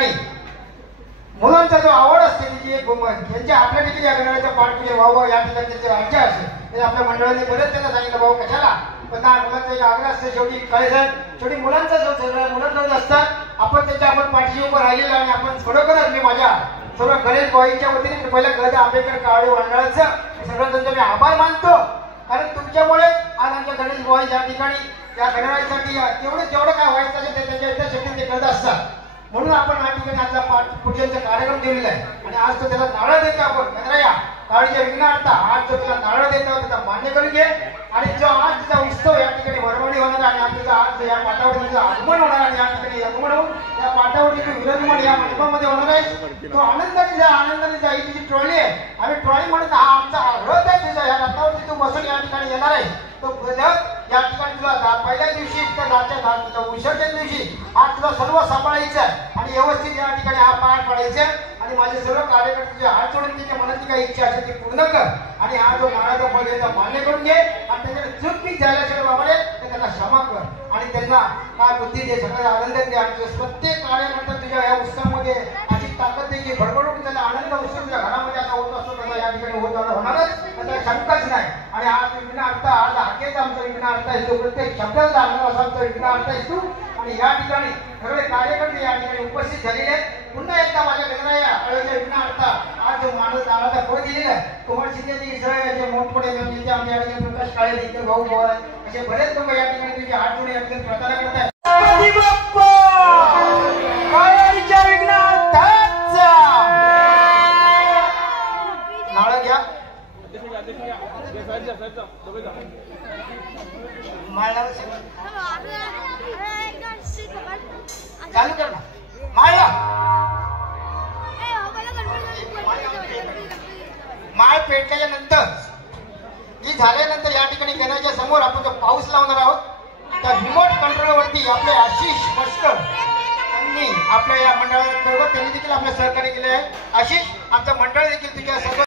ठिकाणी मुलांचा जो आवड असते तिची एक त्यांच्या आपल्या ठिकाणी या गणरायाचा पाठ म्हणजे भाऊ या ठिकाणी त्यांचे राज्य असेल ते आपल्या मंडळाने बरेच त्यांना सांगितलं भाऊ कशाला पण मुलांचा एक आग्रह असते शेवटी काय सर शेवटी मुलांचा जो मुलांचा असतात आपण त्याच्या आपण पाठीशी उभं राहिलेलं आणि आपण खरोखरच मी माझ्या सर्व गणेश भाईच्या वतीने पहिल्या गज आंबेडकर कावळे मंडळाचं सगळं त्यांचा मी आभार मानतो कारण तुमच्यामुळे आज आमच्या गणेश भाई या ठिकाणी त्या गणरायासाठी जेवढं काय व्हायचं असेल ते त्यांच्या इच्छाशक्ती ते करत असतात म्हणून आपण या ठिकाणी आजचा पूजनचा कार्यक्रम केलेला आहे आणि आज तो त्याला नारळ देतो आपण गणराया काळीच्या विघ्नार्थ आज जो त्याला नारळ देतो त्याचा मान्य करून घे आणि जो आज तिचा उत्सव या ठिकाणी वरवणी होणार आणि आज आज या पाटावरतीचं आगमन होणार आणि या ठिकाणी आगमन होऊन या पाटावरतीचं विराजमान या मंडपामध्ये होणार आहे तो आनंदाने जा ही तुझी ट्रॉली आहे आम्ही ट्रॉली म्हणत हा आमचा रथ आहे तुझा या रथावरती तू बसून या ठिकाणी येणार आहे तो या ठिकाणी तुला पहिल्या दिवशी तुझ्या विसर्जन दिवशी आज तुला सर्व सांभाळायचं आहे आणि व्यवस्थित या ठिकाणी हा पार पाडायचा आणि माझे सर्व कार्यकर्ते तुझे हात जोडून तिच्या मनातली काही इच्छा असेल ती पूर्ण कर आणि हा जो नारळाचा फळ द्यायचा मान्य करून घे आणि त्याच्याकडे चूक पीक झाल्या असेल बाबाने तर त्यांना क्षमा कर आणि त्यांना काय बुद्धी दे सगळ्या आनंद दे आणि प्रत्येक कार्यकर्ता तुझ्या या उत्सवामध्ये अशी ताकद दे की भरभरून त्याला आनंद उत्सव तुझ्या घरामध्ये असा होत असतो त्याचा या ठिकाणी होणारच त्याला शंकाच नाही आणि आज विघ्न अर्थ आज हाकेच आमचा विघ्न अर्थ आहे तो प्रत्येक शब्दाचा असा आमचा विघ्न अर्थ आहे तू आणि या ठिकाणी सगळे कार्यकर्ते या ठिकाणी उपस्थित झालेले आहेत पुन्हा एकदा माझ्या गणराया अळवीच्या विघ्न अर्थ आज जो माणूस नारळाचा फळ दिलेला आहे कुमार शिंदेजी सगळे मोठमोठे आमच्या या ठिकाणी प्रकाश काळे इतर भाऊ भाऊ असे बरेच लोक या ठिकाणी तुझे हात जोडून या ठिकाणी प्रार्थना करत आहेत नारळ घ्या चालू कर ना माळ पेटल्याच्या नंतर ही झाल्यानंतर या ठिकाणी गणाच्या समोर आपण जो पाऊस लावणार आहोत त्या रिमोट कंट्रोल वरती आपले आशिष मस्कर त्यांनी आपल्या या मंडळाबरोबर त्यांनी देखील आपलं सहकार्य केले आहे आशिष आमचं मंडळ देखील तुझ्या सर्व